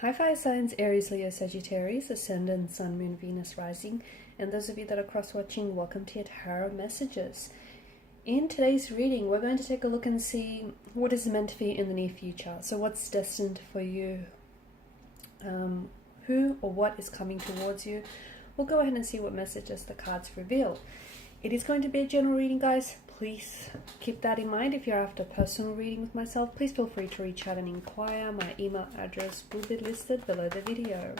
Hi fire signs, Aries, Leo, Sagittarius, Ascendant, Sun, Moon, Venus, Rising, and those of you that are cross-watching, welcome to your tarot messages. In today's reading, we're going to take a look and see what is meant for you in the near future. So what's destined for you? Who or what is coming towards you? We'll go ahead and see what messages the cards reveal. It is going to be a general reading, guys. Please keep that in mind. If you're after personal reading with myself, please feel free to reach out and inquire. My email address will be listed below the video.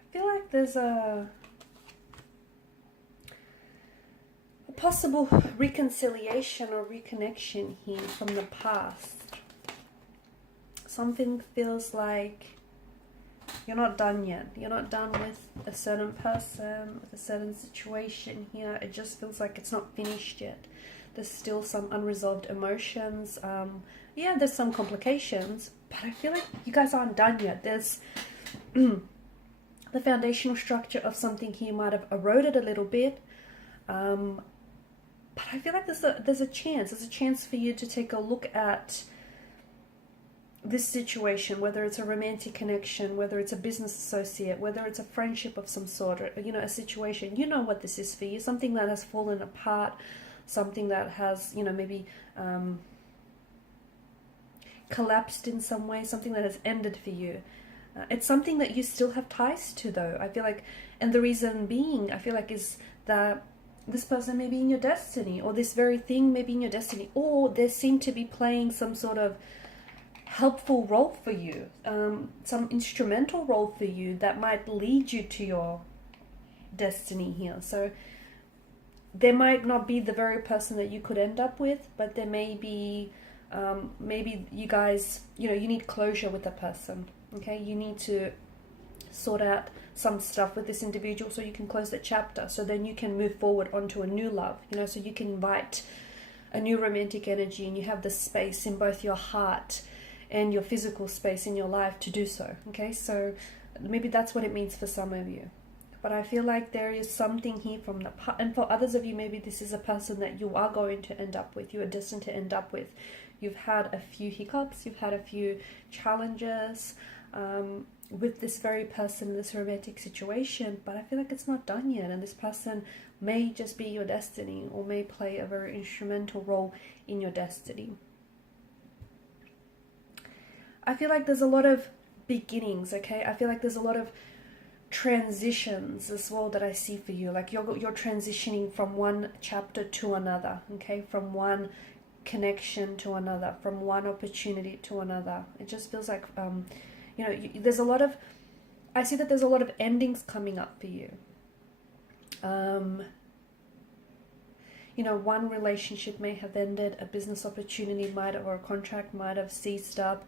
I feel like there's a possible reconciliation or reconnection here from the past. Something feels like you're not done yet. You're not done with a certain person, with a certain situation here. It just feels like it's not finished yet. There's still some unresolved emotions. Yeah, there's some complications, but I feel like you guys aren't done yet. There's the foundational structure of something here might have eroded a little bit, but I feel like there's a chance for you to take a look at this situation, whether it's a romantic connection, whether it's a business associate, whether it's a friendship of some sort, or a situation. You know what this is for you, something that has fallen apart, something that has maybe collapsed in some way, something that has ended for you. It's something that you still have ties to, though. I feel like, and the reason being, I feel like, is that this person may be in your destiny, or this very thing may be in your destiny, or they seem to be playing some sort of helpful role for you, some instrumental role for you that might lead you to your destiny here. So they might not be the very person that you could end up with, but there may be, maybe you guys, you need closure with a person. Okay, you need to sort out some stuff with this individual so you can close the chapter, so then you can move forward onto a new love, so you can invite a new romantic energy, and you have the space in both your heart and your physical space in your life to do so. Okay, so maybe that's what it means for some of you. But I feel like there is something here from the past, and for others of you, maybe this is a person that you are going to end up with, you are destined to end up with. You've had a few hiccups, you've had a few challenges with this very person in this romantic situation, but I feel like it's not done yet, and this person may just be your destiny, or may play a very instrumental role in your destiny. I feel like there's a lot of beginnings, okay? I feel like there's a lot of transitions as well that I see for you. Like you're transitioning from one chapter to another, okay? From one connection to another, from one opportunity to another. It just feels like there's a lot of, I see that there's a lot of endings coming up for you. One relationship may have ended, a business opportunity might, or a contract might have ceased up.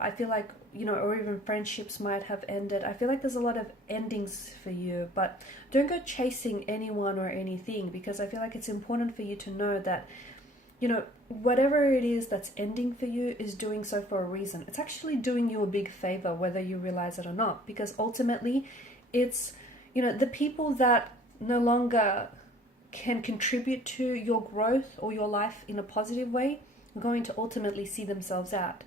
I feel like, or even friendships might have ended. I feel like there's a lot of endings for you, but don't go chasing anyone or anything, because I feel like it's important for you to know that, whatever it is that's ending for you is doing so for a reason. It's actually doing you a big favor, whether you realize it or not, because ultimately it's, the people that no longer can contribute to your growth or your life in a positive way are going to ultimately see themselves out.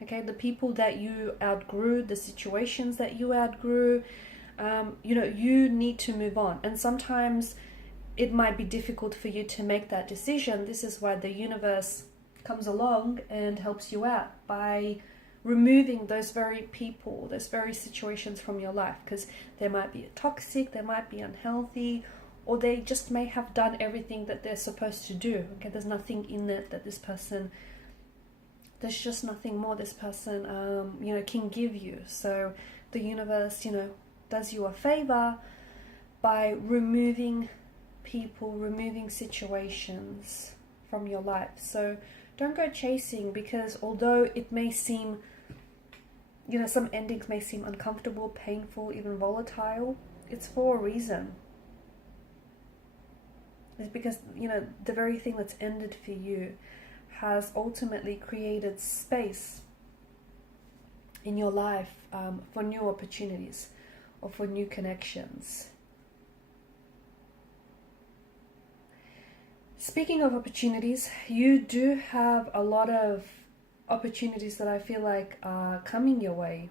Okay, the people that you outgrew, the situations that you outgrew, you need to move on. And sometimes it might be difficult for you to make that decision. This is why the universe comes along and helps you out by removing those very people, those very situations from your life, because they might be toxic, they might be unhealthy, or they just may have done everything that they're supposed to do. Okay, there's nothing in it that this person, there's just nothing more this person, you know, can give you. So the universe, you know, does you a favor by removing people, removing situations from your life. So don't go chasing, because although it may seem, you know, some endings may seem uncomfortable, painful, even volatile, it's for a reason. It's because, you know, the very thing that's ended for you has ultimately created space in your life for new opportunities or for new connections. Speaking of opportunities, you do have a lot of opportunities that I feel like are coming your way,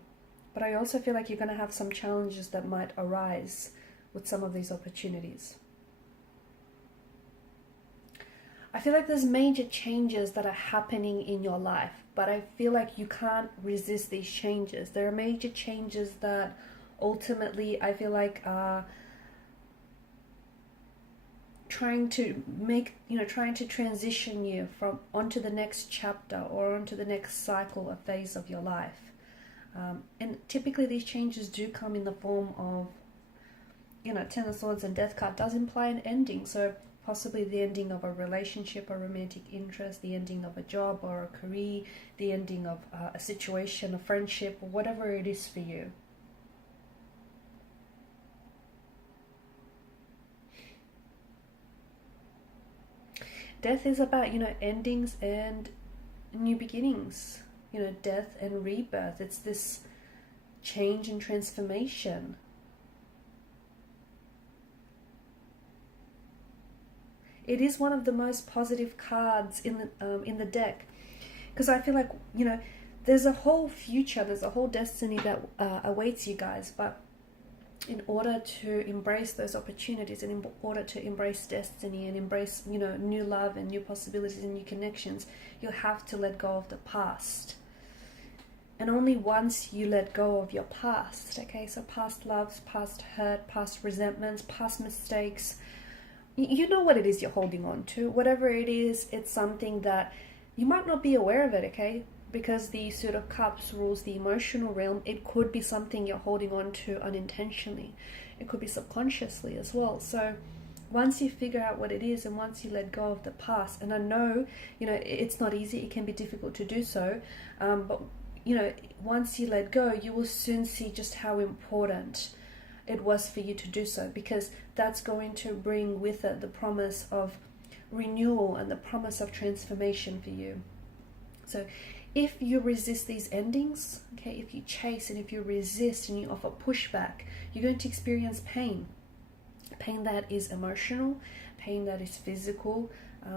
but I also feel like you're going to have some challenges that might arise with some of these opportunities. I feel like there's major changes that are happening in your life, but I feel like you can't resist these changes. There are major changes that ultimately I feel like are trying to make, you know, trying to transition you from onto the next chapter or onto the next cycle or phase of your life. And typically these changes do come in the form of, you know, Ten of Swords and Death card does imply an ending. So possibly the ending of a relationship, a romantic interest, the ending of a job or a career, the ending of a situation, a friendship, or whatever it is for you. Death is about, you know, endings and new beginnings, you know, death and rebirth. It's this change and transformation. It is one of the most positive cards in the deck, because I feel like, you know, there's a whole future, there's a whole destiny that awaits you guys, but in order to embrace those opportunities and in order to embrace destiny and embrace, you know, new love and new possibilities and new connections, you'll have to let go of the past. And only once you let go of your past, okay, so past loves, past hurt, past resentments, past mistakes, you know what it is you're holding on to. Whatever it is, it's something that you might not be aware of it, okay? Because the Suit of Cups rules the emotional realm. It could be something you're holding on to unintentionally. It could be subconsciously as well. So once you figure out what it is and once you let go of the past, and I know, you know, it's not easy, it can be difficult to do so, but, you know, once you let go, you will soon see just how important it was for you to do so, because that's going to bring with it the promise of renewal and the promise of transformation for you. So if you resist these endings, okay, if you chase and if you resist and you offer pushback, you're going to experience pain. Pain that is emotional, pain that is physical,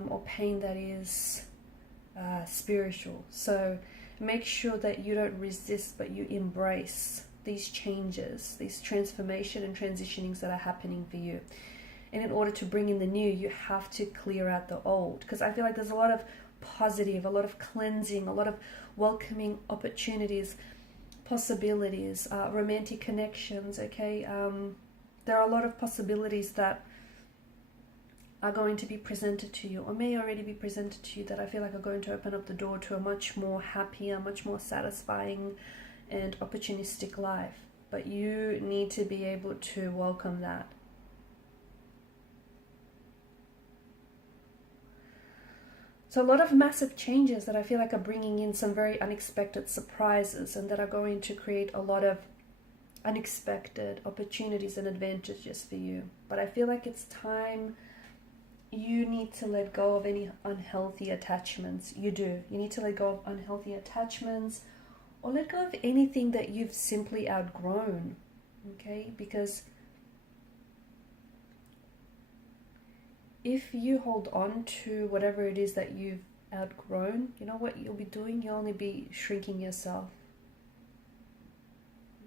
or pain that is spiritual. So make sure that you don't resist, but you embrace these changes, these transformation and transitionings that are happening for you. And in order to bring in the new, you have to clear out the old, because I feel like there's a lot of positive, a lot of cleansing, a lot of welcoming opportunities, possibilities, romantic connections, okay? There are a lot of possibilities that are going to be presented to you, or may already be presented to you, that I feel like are going to open up the door to a much more happier, much more satisfying and opportunistic life. But you need to be able to welcome that. So a lot of massive changes that I feel like are bringing in some very unexpected surprises, and that are going to create a lot of unexpected opportunities and advantages for you. But I feel like it's time you need to let go of any unhealthy attachments. You do. You need to let go of unhealthy attachments, or let go of anything that you've simply outgrown, okay? Because if you hold on to whatever it is that you've outgrown, you know what you'll be doing? You'll only be shrinking yourself.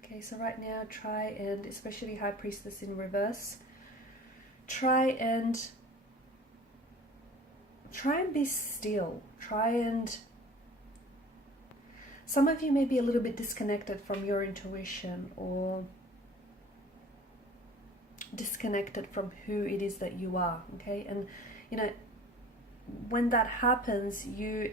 Okay, so right now, try and, especially High Priestess in reverse, try and be still. Some of you may be a little bit disconnected from your intuition, or disconnected from who it is that you are, okay? And, you know, when that happens, you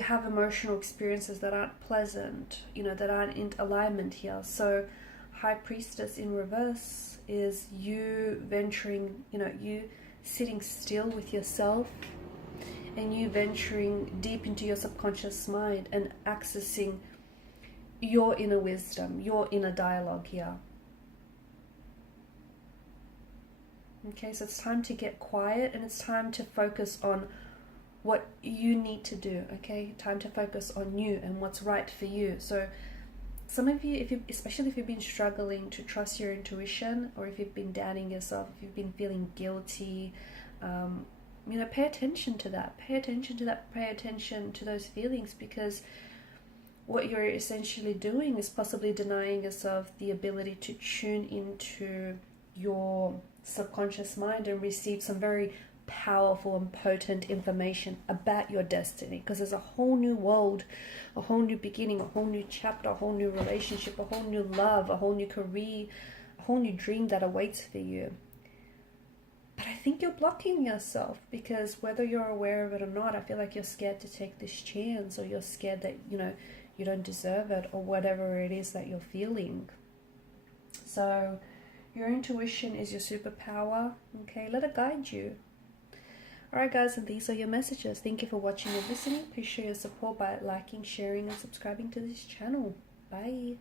have emotional experiences that aren't pleasant, you know, that aren't in alignment here. So High Priestess in reverse is you venturing, you know, you sitting still with yourself, and you venturing deep into your subconscious mind and accessing your inner wisdom, your inner dialogue here. Okay, so it's time to get quiet, and it's time to focus on what you need to do, okay? Time to focus on you and what's right for you. So some of you, especially if you've been struggling to trust your intuition, or if you've been doubting yourself, if you've been feeling guilty, you know, pay attention to that. Pay attention to that. Pay attention to those feelings, because what you're essentially doing is possibly denying yourself the ability to tune into your subconscious mind and receive some very powerful and potent information about your destiny, because there's a whole new world, a whole new beginning, a whole new chapter, a whole new relationship, a whole new love, a whole new career, a whole new dream that awaits for you. But I think you're blocking yourself, because whether you're aware of it or not, I feel like you're scared to take this chance, or you're scared that, you know, you don't deserve it, or whatever it is that you're feeling. So your intuition is your superpower, okay? Let it guide you. Alright guys, and these are your messages. Thank you for watching and listening. Please show your support by liking, sharing, and subscribing to this channel. Bye.